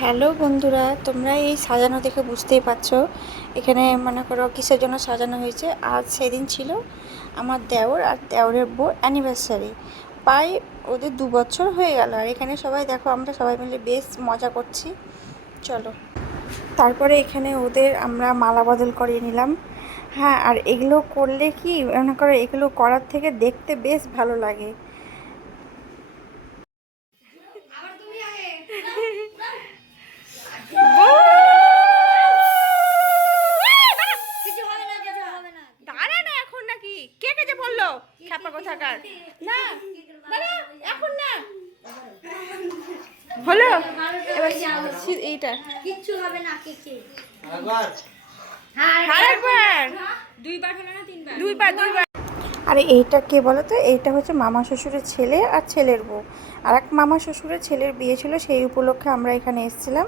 Hello বন্ধুরা, তোমরা এই সাজানো দেখে বুঝতেই পারছো এখানে মনে করো কিসের জন্য সাজানো হয়েছে। আজ সেদিন ছিল আমার দেওর আর দেওরের বউ অ্যানিভার্সারি। প্রায় ওদের 2 বছর হয়ে গেল। আর এখানে সবাই দেখো, আমরা সবাই মিলে বেশ মজা করছি। চলো, তারপরে এখানে ওদের আমরা মালা বদল করিয়ে নিলাম। হ্যাঁ, আর এগুলো করলে কি মনে করো, এগুলো করার থেকে দেখতে বেশ ভালো লাগে। দাঁড়া না, এখন নাকি কে কে যে বললো খ্যাপা কোথাকার। না দাঁড়া, এখন না হলো। এবার এইটা কিচ্ছু হবে না। আরেকবার দুইবার হলো না, দুইবার। আরে এইটা কে বলো তো? এইটা হচ্ছে মামা শ্বশুরের ছেলে আর ছেলের বউ। আর এক মামা শ্বশুরের ছেলের বিয়ে ছিল, সেই উপলক্ষে আমরা এখানে এসেছিলাম।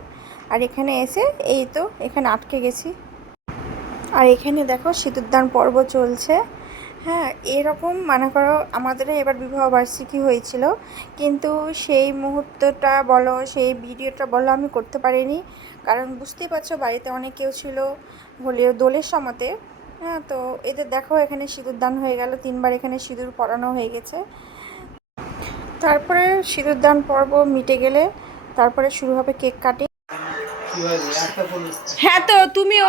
আর এখানে এসে এই তো এখানে আটকে গেছি। আর এখানে দেখো সিঁদুরদান পর্ব চলছে। হ্যাঁ, এরকম মনে করো আমাদের এবার বিবাহবার্ষিকী হয়েছিল, কিন্তু সেই মুহূর্তটা বলো, সেই ভিডিওটা বলো আমি করতে পারিনি। কারণ বুঝতেই পারছো বাড়িতে অনেক কেউ ছিল, হলেও দোলের সময়তে। হ্যাঁ, তো এদের দেখো এখানে সিঁদুরদান হয়ে গেল, 3বার এখানে সিঁদুর পরানো হয়ে গেছে। তারপরে সিঁদুরদান পর্ব মিটে গেলে তারপরে শুরু হবে কেক কাটিং। হ্যাঁ, তো তুমিও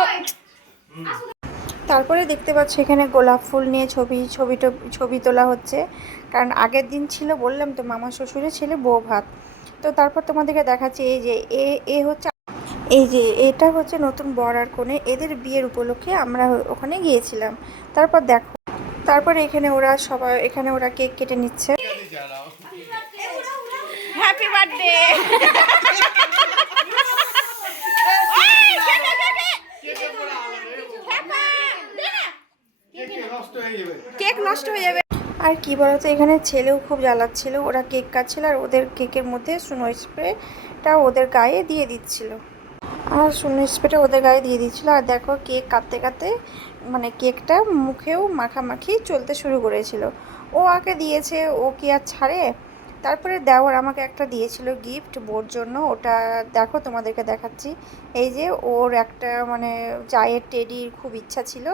তারপরে দেখতে পাচ্ছ এখানে গোলাপ ফুল নিয়ে ছবি তোলা হচ্ছে। কারণ আগের দিন ছিল, বললাম তো, মামা শ্বশুরের ছেলে বউ ভাত। তো তারপর তোমাদেরকে দেখাচ্ছি, এই যে হচ্ছে, এই যে এটা হচ্ছে নতুন বর আর কনে, এদের বিয়ের উপলক্ষে আমরা ওখানে গিয়েছিলাম। তারপর দেখো, তারপরে এখানে ওরা কেক কেটে নিচ্ছে। Happy birthday. কেক নষ্ট হয়ে যাবে। আর কি বলতো, এখানে ছেলেও খুব জ্বালাচ্ছিল, ওরা কেক কাটছিল আর ওদের কেকের মধ্যে সুনো স্প্রেটা ওদের গায়ে দিয়ে দিচ্ছিল। আর সুনো স্প্রেটা ওদের গায়ে দিয়ে দিচ্ছিল। আর দেখো কেক কাটতে কাটতে মানে কেকটা মুখেও মাখামাখি চলতে শুরু করেছিল। ও আগে দিয়েছে, ও কি আর ছাড়ে। তারপরে দেওর আমাকে একটা দিয়েছিল গিফট বোর জন্য, ওটা দেখো তোমাদেরকে দেখাচ্ছি। এই যে ওর একটা মানে জায়ের টেডির খুব ইচ্ছা ছিল,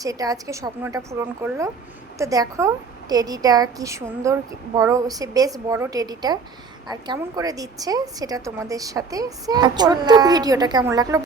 সেটা আজকে স্বপ্নটা পূরণ করলো। তো দেখো টেডিটা কি সুন্দর বড়, সে বেশ বড় টেডিটা। আর কেমন করে দিচ্ছে সেটা তোমাদের সাথে শেয়ার করলাম। ছোট্ট ভিডিওটা কেমন লাগলো